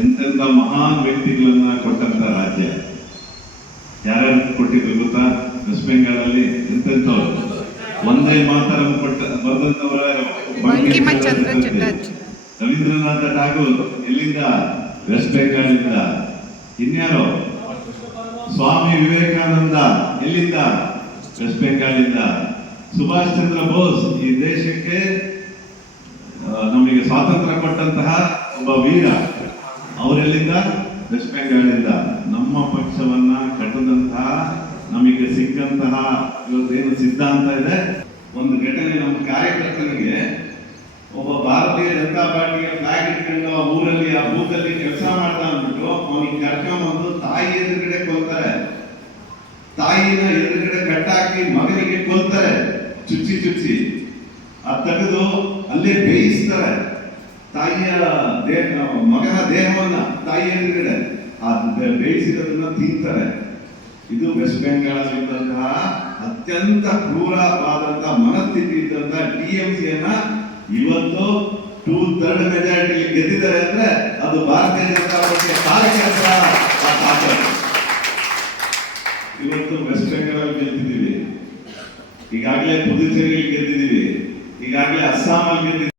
ಎಂತೆಂಥ ಮಹಾನ್ ವ್ಯಕ್ತಿಗಳನ್ನ ಕೊಟ್ಟಂತ ರಾಜ್ಯ. ಯಾರ್ಯಾರು ಕೊಟ್ಟಿದ್ರು ಗೊತ್ತಾ? ವೆಸ್ಟ್ ಬೆಂಗಾಲಲ್ಲಿ ಎಂತೆಂಥವ್ರು ಒಂದೇ ಮಾತರಂ ಕೊಟ್ಟ ಬರೆದಂತವರ ರವೀಂದ್ರನಾಥ ಠಾಗೂರ್ ಎಲ್ಲಿಂದ? ವೆಸ್ಟ್ ಬೆಂಗಾಲಿಂದ. ಇನ್ಯಾರೋ? ಸ್ವಾಮಿ ವಿವೇಕಾನಂದ ಎಲ್ಲಿಂದ? ವೆಸ್ಟ್ ಬೆಂಗಾಲಿಂದ. ಸುಭಾಷ್ ಚಂದ್ರ ಬೋಸ್ ಈ ದೇಶಕ್ಕೆ ನಮಗೆ ಸ್ವಾತಂತ್ರ್ಯ ಕೊಟ್ಟಂತಹ ಒಬ್ಬ ವೀರ, ಅವರೆಲ್ಲಿಂದ? ವೆಸ್ಟ್ ಬೆಂಗಾಲಿಂದ. ನಮ್ಮ ಪಕ್ಷವನ್ನ ಕಟ್ಟದಂತಹ, ನಮಗೆ ಸಿಕ್ಕಂತಹ ಇವತ್ತೇನು ಸಿದ್ಧಾಂತ ಇದೆ, ಒಂದು ಘಟನೆ ನಮ್ಮ ಕಾರ್ಯಕರ್ತನಿಗೆ ಒಬ್ಬ ಭಾರತೀಯ ಜನತಾ ಪಾರ್ಟಿಯ ಫ್ಲಾಗ್ ಇಟ್ಕೊಂಡು ಆ ಊರಲ್ಲಿ ಆ ಬೂತಲ್ಲಿ ಕೆಲಸ ಮಾಡ್ತಾ ಅಂದ್ಬಿಟ್ಟು ಅವನಿಗೆ ಕರ್ಕೊಂಡ್ಬಂದು ತಾಯಿ ಎದುರುಗಡೆ ಕೊಲ್ತಾರೆ. ತಾಯಿನ ಎದುರುಗಡೆ ಕಟ್ಟಾಕಿ ಮಗನಿಗೆ ಕೊಲ್ತಾರೆ, ಚುಚ್ಚಿ ಅದು ತೆಗೆದು ಅಲ್ಲೇ ಬೇಯಿಸ್ತಾರೆ. ತಾಯಿಯ ಮಗನ ದೇಹವನ್ನ ತಾಯಿ ಎದುರುಗಡೆ ಬೇಯಿಸಿರೋದನ್ನ ತಿಂತಾರೆ. ಇದು ವೆಸ್ಟ್ ಬೆಂಗಾಲಲ್ಲಿದ್ದಂತಹ ಅತ್ಯಂತ ಕ್ರೂರವಾದಂತಹ ಮನಸ್ಥಿತಿ ಇದ್ದಂತಹ ಟಿಎಂಸಿಯನ್ನ ಇವತ್ತು 2/3 ಮೆಜಾರಿಟಿ ಗೆದ್ದಿದ್ದಾರೆ ಅಂದ್ರೆ ಅದು ಭಾರತೀಯ ಜನತಾ ಪಾರ್ಟಿಯ ಕಾರ್ಯಕರ್ತರ ತಾಕತ್ತು. ಇವತ್ತು ವೆಸ್ಟ್ ಬೆಂಗಾಲಲ್ಲಿ ಗೆದ್ದಿದ್ದೀವಿ, ಈಗಾಗಲೇ ಪುದುಚೇರಿಯಲ್ಲಿ ಗೆದ್ದಿದ್ದೀವಿ, ಈಗಾಗಲೇ ಅಸ್ಸಾಮಲ್ಲಿ ಗೆದ್ದಿದ್ದೀವಿ.